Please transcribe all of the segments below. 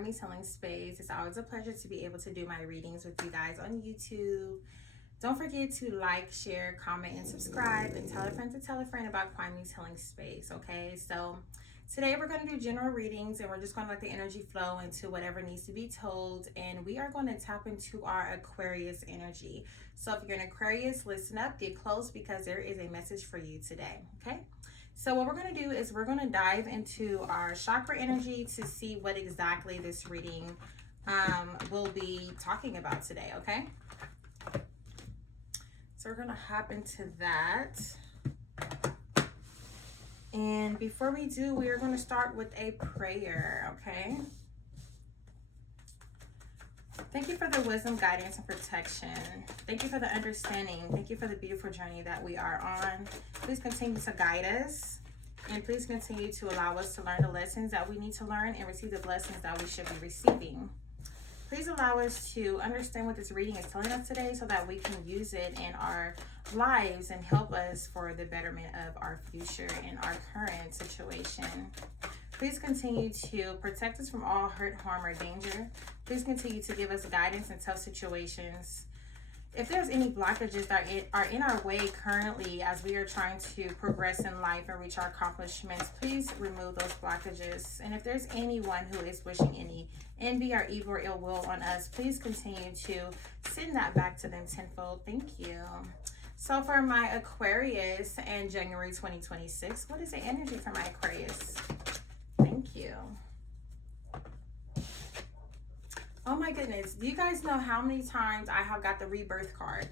Aquarius Healing Space. It's always a pleasure to be able to do my readings with you guys on YouTube. Don't forget to like, share, comment, and subscribe, and tell a friend to tell a friend about Aquarius Healing Space, okay? So today we're going to do general readings, and we're just going to let the energy flow into whatever needs to be told, and we are going to tap into our Aquarius energy. So if you're an Aquarius, listen up, get close, because there is a message for you today, okay? So what we're going to do is we're going to dive into our chakra energy to see what exactly this reading will be talking about today, okay? So we're going to hop into that. And before we do, we are going to start with a prayer, okay? Thank you for the wisdom, guidance, and protection. Thank you for the understanding. Thank you for the beautiful journey that we are on. Please continue to guide us. And please continue to allow us to learn the lessons that we need to learn and receive the blessings that we should be receiving. Please allow us to understand what this reading is telling us today so that we can use it in our lives and help us for the betterment of our future and our current situation. Please continue to protect us from all hurt, harm, or danger. Please continue to give us guidance in tough situations. If there's any blockages that are in our way currently as we are trying to progress in life and reach our accomplishments, please remove those blockages. And if there's anyone who is wishing any envy or evil or ill will on us, please continue to send that back to them tenfold. Thank you. So for my Aquarius and January 2026, what is the energy for my Aquarius? Thank you. Oh my goodness. Do you guys know how many times I have got the rebirth card?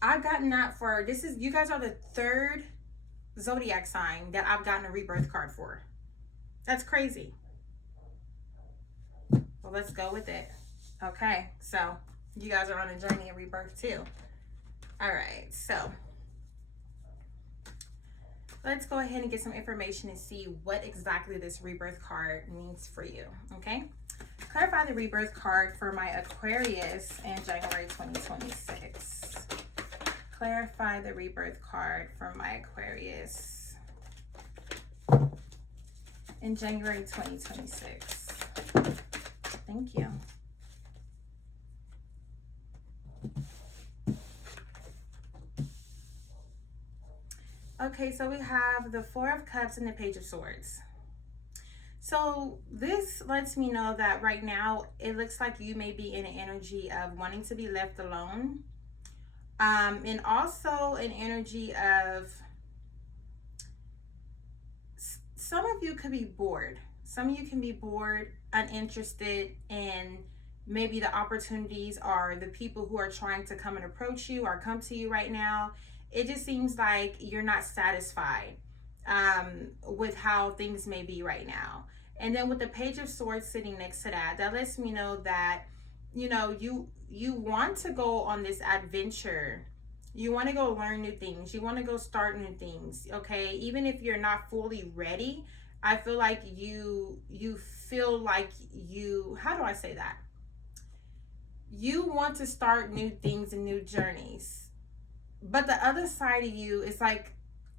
I've gotten that for, you guys are the third zodiac sign that I've gotten a rebirth card for. That's crazy. Well, let's go with it. Okay, so you guys are on a journey of rebirth too. All right, so let's go ahead and get some information and see what exactly this rebirth card means for you, okay? Clarify the rebirth card for my Aquarius in January 2026. Clarify the rebirth card for my Aquarius in January 2026. Thank you. Okay, so we have the Four of Cups and the Page of Swords. So this lets me know that right now it looks like you may be in an energy of wanting to be left alone. And also an energy of some of you could be bored. Some of you can be bored, uninterested in maybe the opportunities or the people who are trying to come and approach you or come to you right now. It just seems like you're not satisfied with how things may be right now. And then with the Page of Swords sitting next to that, that lets me know that, you know, you want to go on this adventure. You want to go learn new things. You want to go start new things, okay? Even if you're not fully ready, I feel like you feel like how do I say that? You want to start new things and new journeys. But the other side of you is like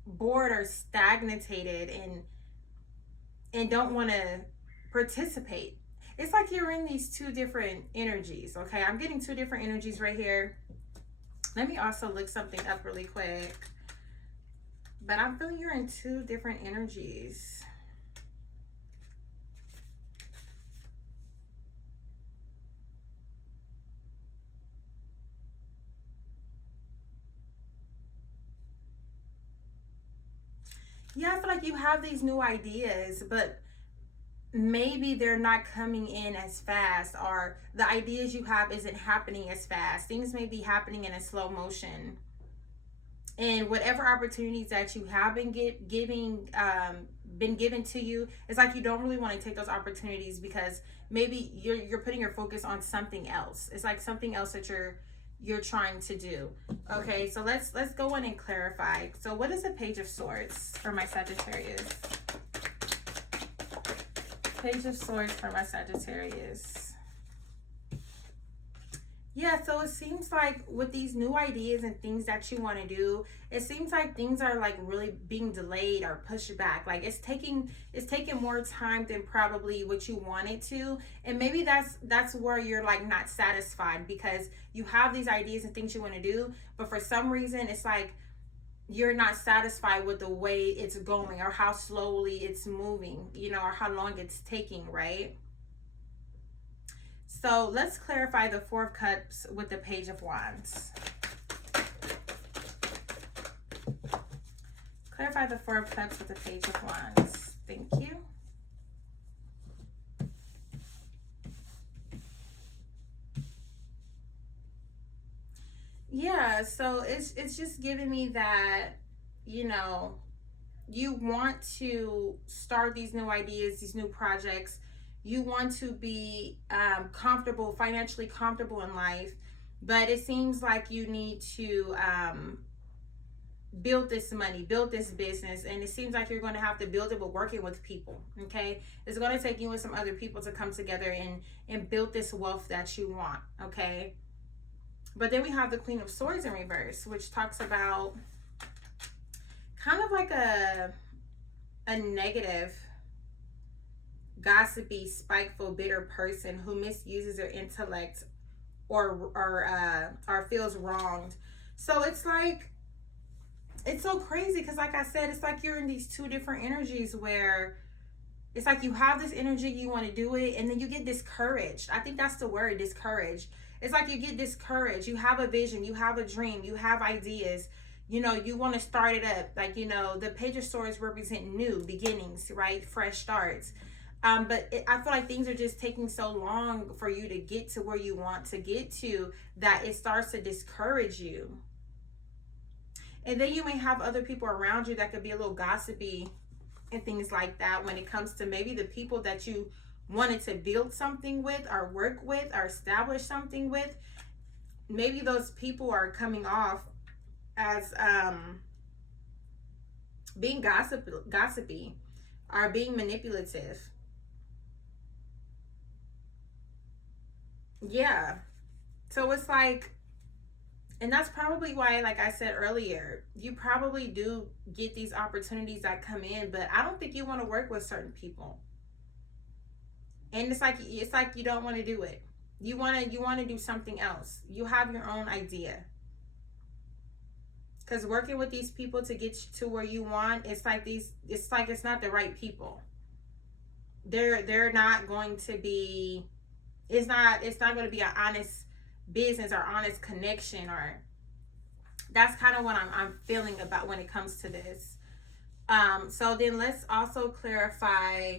bored or stagnated and don't want to participate. It's like you're in these two different energies, okay? I'm getting two different energies right here. Let me also look something up really quick. But I'm feeling you're in two different energies. Yeah, I feel like you have these new ideas, but maybe they're not coming in as fast, or the ideas you have isn't happening as fast. Things may be happening in a slow motion. And whatever opportunities that you have been given to you, it's like you don't really want to take those opportunities because maybe you're putting your focus on something else. It's like something else that you're trying to do. Okay, so let's go in and clarify. So what is the Page of Swords for my Sagittarius? Page of Swords for my Sagittarius. Yeah, so it seems like with these new ideas and things that you want to do, it seems like things are like really being delayed or pushed back. Like it's taking more time than probably what you wanted to. And maybe that's where you're like not satisfied because you have these ideas and things you want to do, but for some reason it's like you're not satisfied with the way it's going or how slowly it's moving, or how long it's taking, right? So let's clarify the Four of Cups with the Page of Wands. Clarify the Four of Cups with the Page of Wands. Thank you. Yeah, so it's just giving me that, you know, you want to start these new ideas, these new projects. You want to be comfortable, financially comfortable in life, but it seems like you need to build this money, build this business, and it seems like you're going to have to build it with working with people. Okay, it's going to take you and some other people to come together and build this wealth that you want. Okay, but then we have the Queen of Swords in reverse, which talks about kind of like a negative, gossipy, spiteful, bitter person who misuses their intellect or feels wronged. So it's like it's so crazy because, like I said, it's like you're in these two different energies where it's like you have this energy, you want to do it, and then you get discouraged. I think that's the word, discouraged. It's like you get discouraged. You have a vision, you have a dream, you have ideas. You want to start it up. Like, the Page of Swords represent new beginnings, right? Fresh starts. I feel like things are just taking so long for you to get to where you want to get to that it starts to discourage you. And then you may have other people around you that could be a little gossipy and things like that when it comes to maybe the people that you wanted to build something with or work with or establish something with. Maybe those people are coming off as being gossipy or being manipulative. Yeah. So it's like, and that's probably why, like I said earlier, you probably do get these opportunities that come in, but I don't think you want to work with certain people. And it's like you don't want to do it. You want to do something else. You have your own idea. Because working with these people to get you to where you want, it's not the right people. They're not going to be, it's not going to be an honest business or honest connection, or that's kind of what I'm feeling about when it comes to this. So then let's also clarify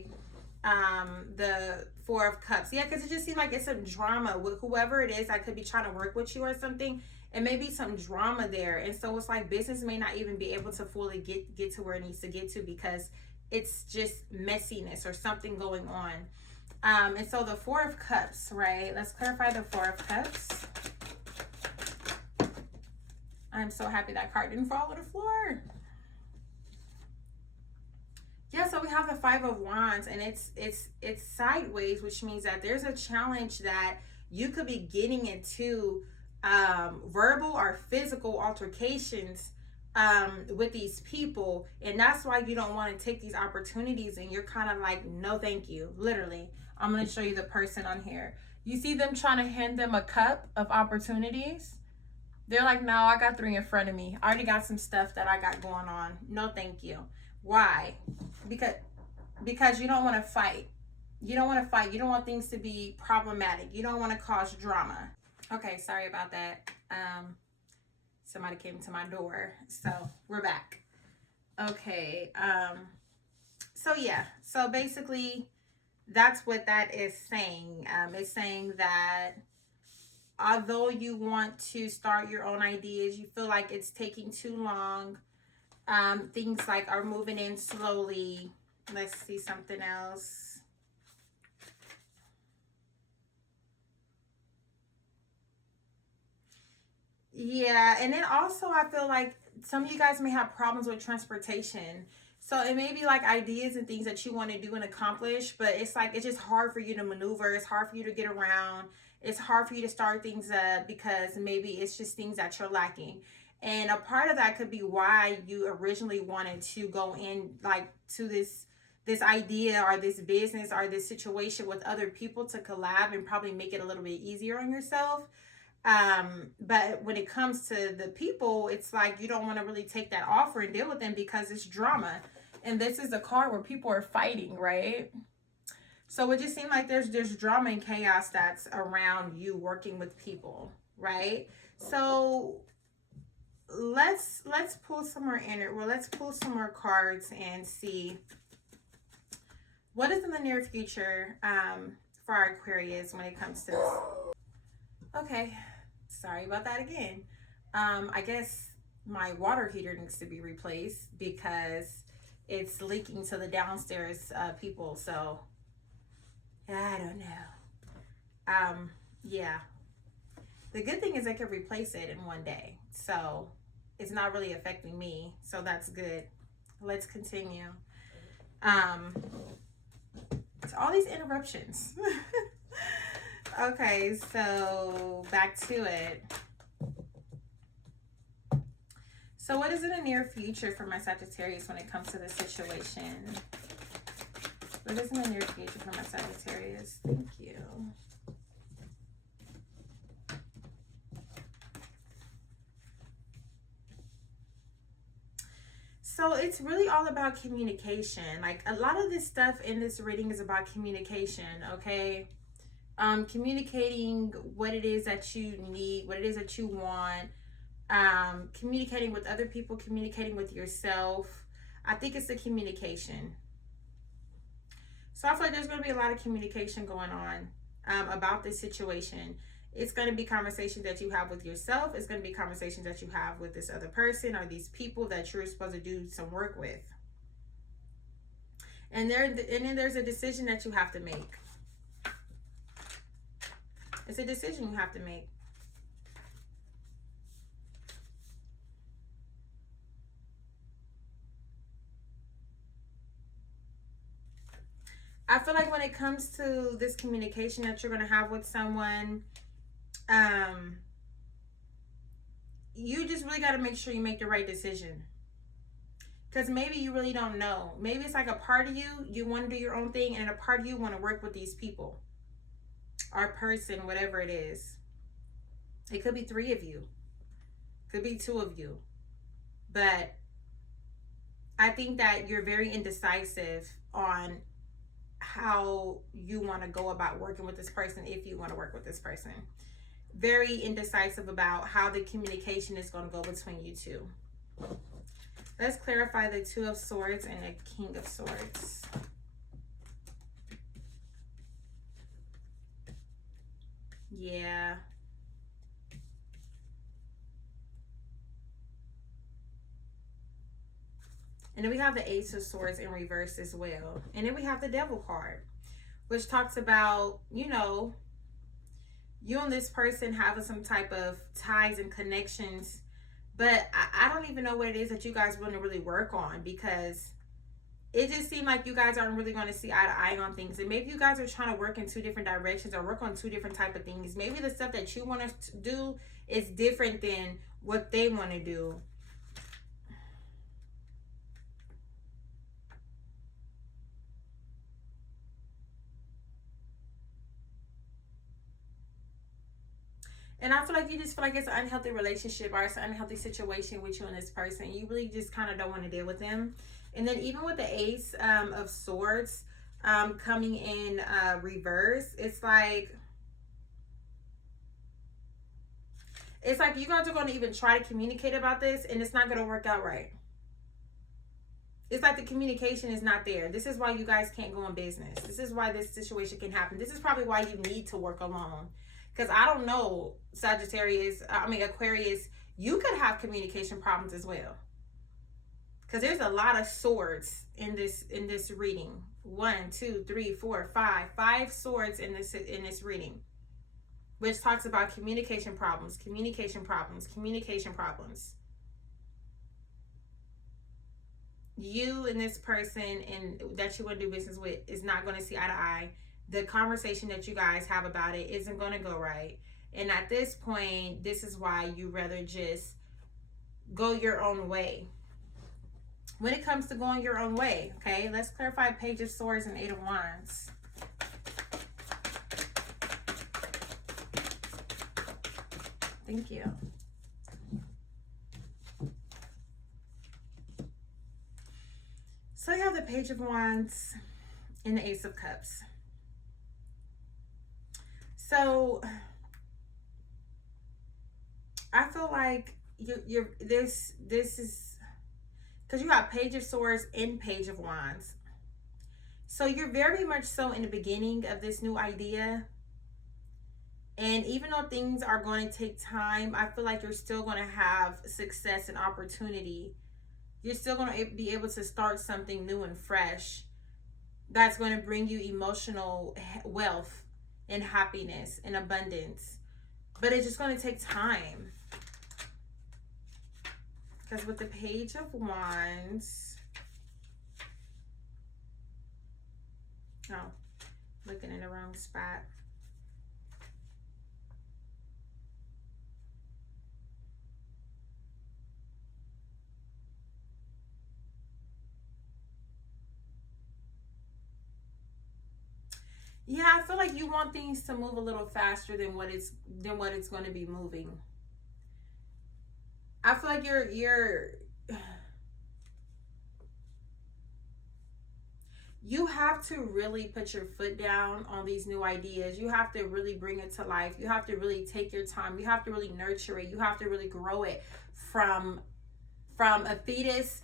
the Four of Cups. Yeah, because it just seems like it's some drama with whoever it is that could be trying to work with you or something. And maybe some drama there. And so it's like business may not even be able to fully get to where it needs to get to because it's just messiness or something going on. And so the Four of Cups, right? Let's clarify the Four of Cups. I'm so happy that card didn't fall on the floor. Yeah, so we have the Five of Wands, and it's sideways, which means that there's a challenge that you could be getting into verbal or physical altercations with these people, and that's why you don't want to take these opportunities, and you're kind of like, no thank you. Literally, I'm going to show you the person on here. You see them trying to hand them a cup of opportunities. They're like, no, I got three in front of me. I already got some stuff that I got going on. No thank you. Why? Because you don't want to fight. You don't want to fight. You don't want things to be problematic. You don't want to cause drama. Okay, sorry about that. Somebody came to my door, so we're back. Okay. So yeah. So basically, that's what that is saying. It's saying that although you want to start your own ideas, you feel like it's taking too long. Things like are moving in slowly. Let's see something else. Yeah, and then also I feel like some of you guys may have problems with transportation. So it may be like ideas and things that you want to do and accomplish, but it's like it's just hard for you to maneuver. It's hard for you to get around. It's hard for you to start things up because maybe it's just things that you're lacking. And a part of that could be why you originally wanted to go in like to this idea or this business or this situation with other people to collab and probably make it a little bit easier on yourself. But when it comes to the people, it's like you don't want to really take that offer and deal with them because it's drama. And this is a card where people are fighting, right? So it just seems like there's drama and chaos that's around you working with people, right? So let's pull some more let's pull some more cards and see what is in the near future for our Aquarius when it comes to this. Okay, sorry about that again. I guess my water heater needs to be replaced because it's leaking to the downstairs people. So I don't know. Yeah. The good thing is I can replace it in one day. So it's not really affecting me. So that's good. Let's continue. It's all these interruptions. Okay, so back to it. So what is in the near future for my Sagittarius when it comes to this situation? What is in the near future for my Sagittarius? Thank you. So it's really all about communication. Like a lot of this stuff in this reading is about communication, okay? Communicating what it is that you need, what it is that you want, communicating with other people, communicating with yourself. I think it's the communication. So I feel like there's going to be a lot of communication going on about this situation. It's going to be conversations that you have with yourself. It's going to be conversations that you have with this other person or these people that you're supposed to do some work with. And then there's a decision that you have to make. It's a decision you have to make. I feel like when it comes to this communication that you're going to have with someone, you just really got to make sure you make the right decision. Because maybe you really don't know. Maybe it's like a part of you want to do your own thing, and a part of you want to work with these people. Or person, whatever it is. It could be 3 of you. Could be 2 of you. But I think that you're very indecisive on how you want to go about working with this person, if you want to work with this person. Very indecisive about how the communication is going to go between you two. Let's clarify the 2 of Swords and the King of Swords. Yeah. And then we have the Ace of Swords in reverse as well. And then we have the Devil card, which talks about, you know, you and this person having some type of ties and connections. But I don't even know what it is that you guys want to really work on, because it just seemed like you guys aren't really going to see eye to eye on things. And maybe you guys are trying to work in 2 different directions or work on 2 different type of things. Maybe the stuff that you want to do is different than what they want to do. And I feel like you just feel like it's an unhealthy relationship or it's an unhealthy situation with you and this person. You really just kind of don't want to deal with them. And then even with the Ace of Swords coming in reverse, it's like you guys are going to even try to communicate about this, and it's not going to work out right. It's like the communication is not there. This is why you guys can't go in business. This is why this situation can happen. This is probably why you need to work alone. Because I don't know, Aquarius, you could have communication problems as well. Because there's a lot of swords in this reading. 1, 2, 3, 4, 5. 5 swords in this reading. Which talks about communication problems, communication problems, communication problems. You and this person that you want to do business with is not going to see eye to eye. The conversation that you guys have about it isn't going to go right. And at this point, this is why you rather just go your own way. When it comes to going your own way, okay, let's clarify Page of Swords and Eight of Wands. Thank you. So you have the Page of Wands and the Ace of Cups. So I feel like this is because you got Page of Swords and Page of Wands. So you're very much so in the beginning of this new idea. And even though things are going to take time, I feel like you're still going to have success and opportunity. You're still going to be able to start something new and fresh that's going to bring you emotional wealth and happiness and abundance. But it's just going to take time. Because with the Page of Wands, oh, looking in the wrong spot. Yeah, I feel like you want things to move a little faster than what it's going to be moving. I feel like you have to really put your foot down on these new ideas. You have to really bring it to life. You have to really take your time. You have to really nurture it. You have to really grow it from a fetus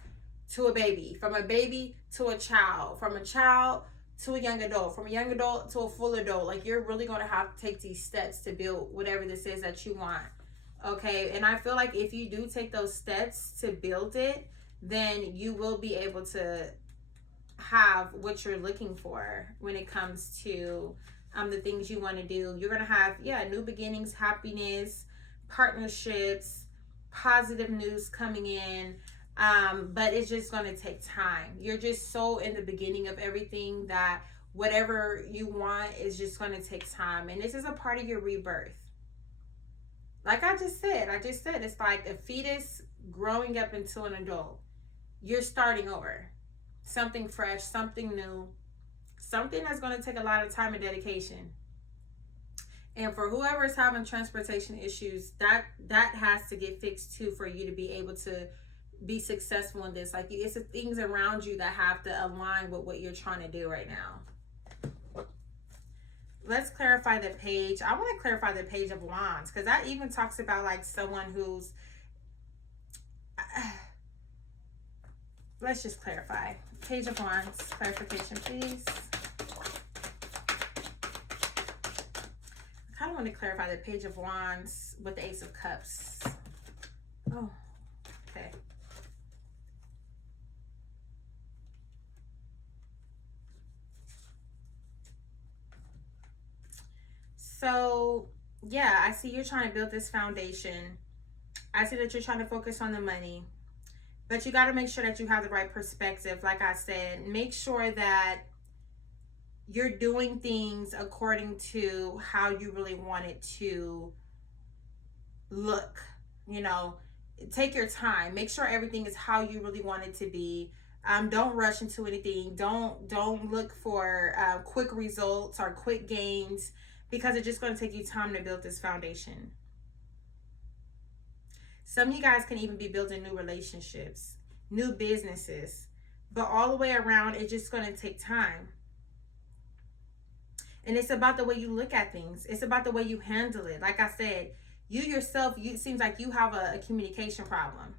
to a baby, from a baby to a child, from a child to a young adult, from a young adult to a full adult. Like, you're really going to have to take these steps to build whatever this is that you want. Okay, and I feel like if you do take those steps to build it, then you will be able to have what you're looking for when it comes to the things you want to do. You're going to have, new beginnings, happiness, partnerships, positive news coming in. But it's just going to take time. You're just so in the beginning of everything that whatever you want is just going to take time. And this is a part of your rebirth. Like I just said, it's like a fetus growing up into an adult. You're starting over. Something fresh, something new, something that's going to take a lot of time and dedication. And for whoever is having transportation issues, that has to get fixed too, for you to be able to be successful in this. Like, it's the things around you that have to align with what you're trying to do right now. Let's clarify the page. I want to clarify the Page of Wands, because that even talks about like someone who's let's just clarify. Page of Wands, clarification, please. I kind of want to clarify the Page of Wands with the Ace of Cups. Oh, okay. So, yeah, I see you're trying to build this foundation. I see that you're trying to focus on the money. But you got to make sure that you have the right perspective. Like I said, make sure that you're doing things according to how you really want it to look. You know, take your time. Make sure everything is how you really want it to be. Don't rush into anything. Don't look for quick results or quick gains, because it's just going to take you time to build this foundation. Some of you guys can even be building new relationships, new businesses, but all the way around, it's just going to take time. And it's about the way you look at things. It's about the way you handle it. Like I said, you yourself, it seems like you have a communication problem.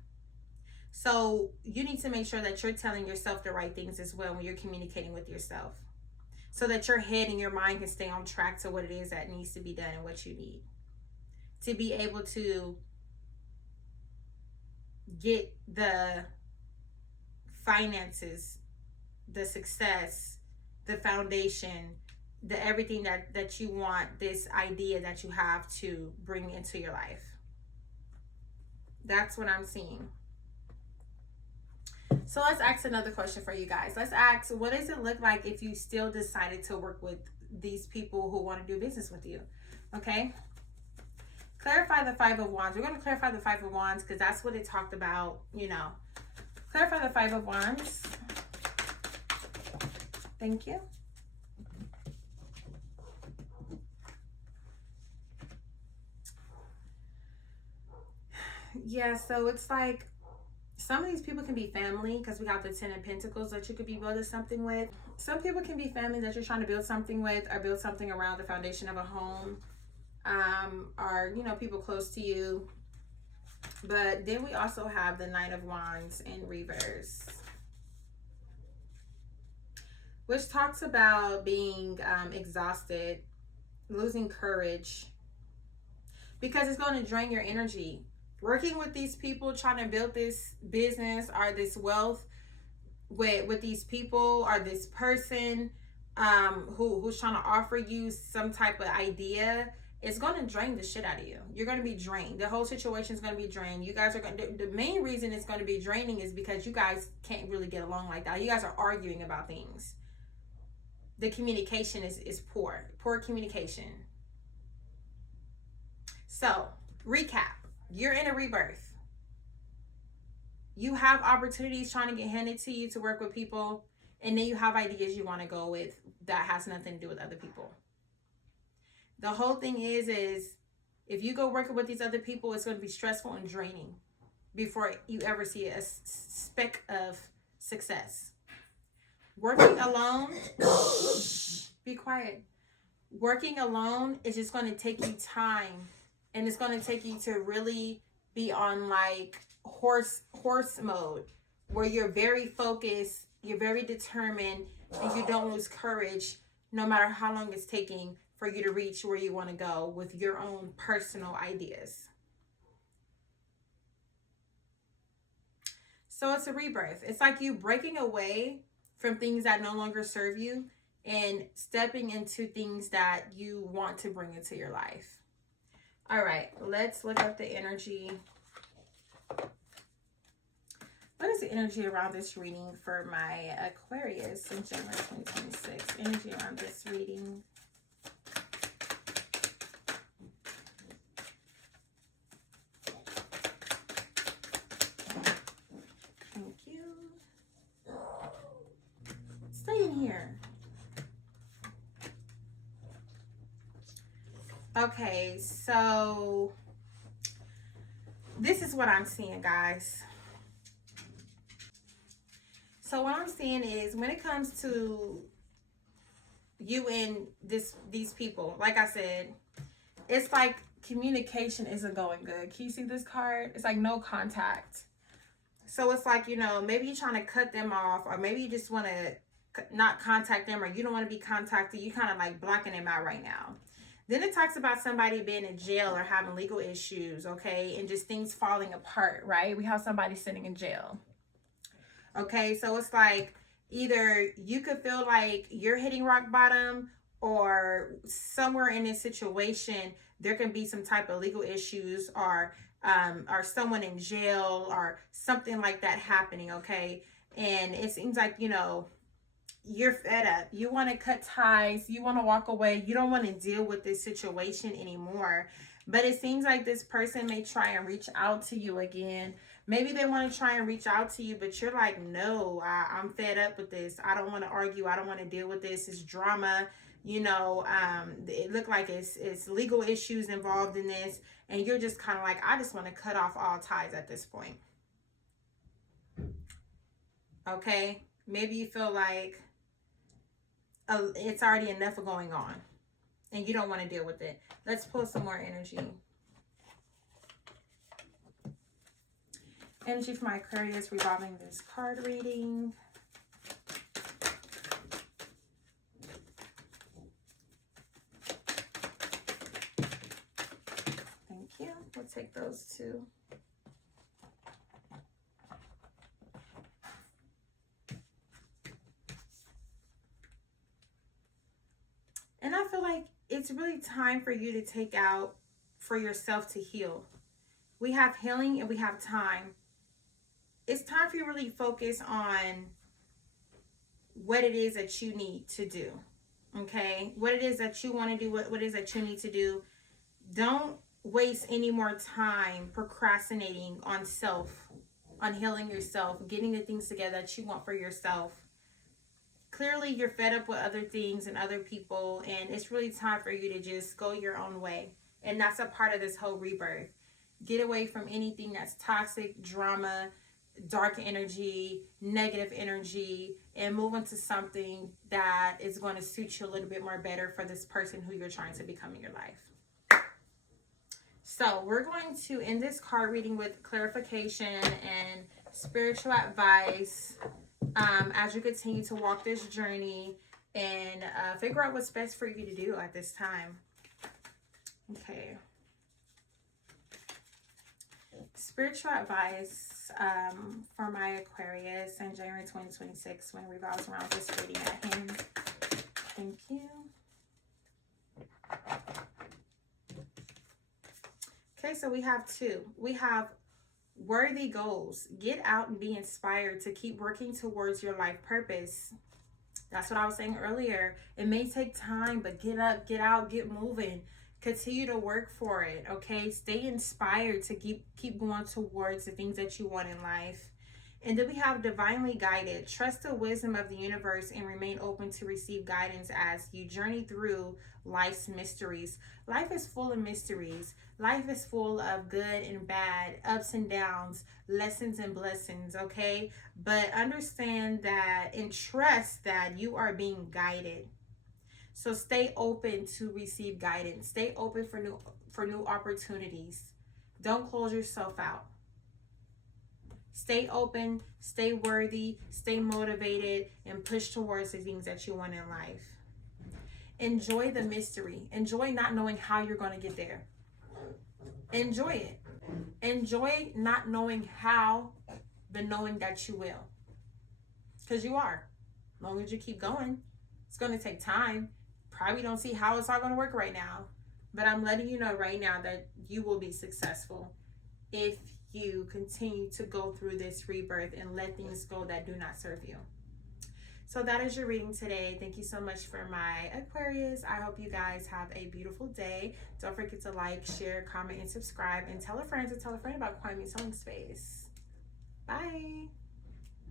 So you need to make sure that you're telling yourself the right things as well when you're communicating with yourself, so that your head and your mind can stay on track to what it is that needs to be done and what you need to be able to get the finances, the success, the foundation, the everything that you want, this idea that you have to bring into your life. That's what I'm seeing. So let's ask another question for you guys. Let's ask, what does it look like if you still decided to work with these people who want to do business with you? Okay. Clarify the Five of Wands. We're going to clarify the Five of Wands because that's what it talked about, you know. Clarify the Five of Wands. Thank you. Yeah, so it's like some of these people can be family because we got the Ten of Pentacles that you could be building something with. Some people can be family that you're trying to build something with or build something around the foundation of a home. Or, you know, people close to you. But then we also have the Knight of Wands in reverse, which talks about being exhausted, losing courage, because it's going to drain your energy. Working with these people, trying to build this business or this wealth with these people or this person who's trying to offer you some type of idea, it's going to drain the shit out of you. You're going to be drained. The whole situation is going to be drained. You guys are going to, the main reason it's going to be draining is because you guys can't really get along like that. You guys are arguing about things. The communication is poor communication. So, recap. You're in a rebirth. You have opportunities trying to get handed to you to work with people, and then you have ideas you want to go with that has nothing to do with other people. The whole thing is if you go working with these other people, it's going to be stressful and draining before you ever see a speck of success. Working alone, be quiet. Working alone is just going to take you time, and it's going to take you to really be on like horse mode, where you're very focused, you're very determined, and you don't lose courage no matter how long it's taking for you to reach where you want to go with your own personal ideas. So it's a rebirth. It's like you breaking away from things that no longer serve you and stepping into things that you want to bring into your life. All right, let's look up the energy. What is the energy around this reading for my Aquarius in January 2026? Energy around this reading. Thank you. Stay in here. Okay, so this is what I'm seeing, guys. So what I'm seeing is when it comes to you and these people, like I said, it's like communication isn't going good. Can you see this card? It's like no contact. So it's like, you know, maybe you're trying to cut them off, or maybe you just want to not contact them, or you don't want to be contacted. You kind of like blocking them out right now. Then it talks about somebody being in jail or having legal issues, okay? And just things falling apart, right? We have somebody sitting in jail. Okay, so it's like either you could feel like you're hitting rock bottom, or somewhere in this situation, there can be some type of legal issues, or someone in jail or something like that happening, okay? And it seems like, you know, you're fed up. You want to cut ties. You want to walk away. You don't want to deal with this situation anymore. But it seems like this person may try and reach out to you again. Maybe they want to try and reach out to you, but you're like, no, I'm fed up with this. I don't want to argue. I don't want to deal with this. It's drama. You know, it looked like it's legal issues involved in this. And you're just kind of like, I just want to cut off all ties at this point. Okay? Maybe you feel like it's already enough of going on and you don't want to deal with it. Let's pull some more energy. Energy for my Aquarius revolving this card reading. Thank you. We'll take those two. And I feel like it's really time for you to take out for yourself to heal. We have healing and we have time. it's time for you to really focus on what it is that you need to do. Okay? What it is that you want to do, what it is that you need to do. Don't waste any more time procrastinating on on healing yourself, getting the things together that you want for yourself. Clearly, you're fed up with other things and other people, and it's really time for you to just go your own way. And that's a part of this whole rebirth. Get away from anything that's toxic, drama, dark energy, negative energy, and move into something that is going to suit you a little bit more better for this person who you're trying to become in your life. So we're going to end this card reading with clarification and spiritual advice as you continue to walk this journey and figure out what's best for you to do at this time. Okay. Spiritual advice for my Aquarius in January 2026 when it revolves around this reading at him. Thank you. Okay, so we have two. We have worthy goals. Get out and be inspired to keep working towards your life purpose. That's what I was saying earlier. It may take time, but get up, get out, get moving. Continue to work for it, okay? Stay inspired to keep going towards the things that you want in life. And then we have divinely guided. Trust the wisdom of the universe and remain open to receive guidance as you journey through life's mysteries. Life is full of mysteries. Life is full of good and bad, ups and downs, lessons and blessings, okay? But understand that and trust that you are being guided. So stay open to receive guidance. Stay open for new opportunities. Don't close yourself out. Stay open, stay worthy, stay motivated, and push towards the things that you want in life. Enjoy the mystery. Enjoy not knowing how you're going to get there. Enjoy it. Enjoy not knowing how, but knowing that you will. Because you are. As long as you keep going, it's going to take time. Probably don't see how it's all going to work right now. But I'm letting you know right now that you will be successful if you continue to go through this rebirth and let things go that do not serve you. So that is your reading today. Thank you so much for my Aquarius. I hope you guys have a beautiful day. Don't forget to like, share, comment, and subscribe. And tell a friend to tell a friend about Quiet Me Sewing Space. Bye.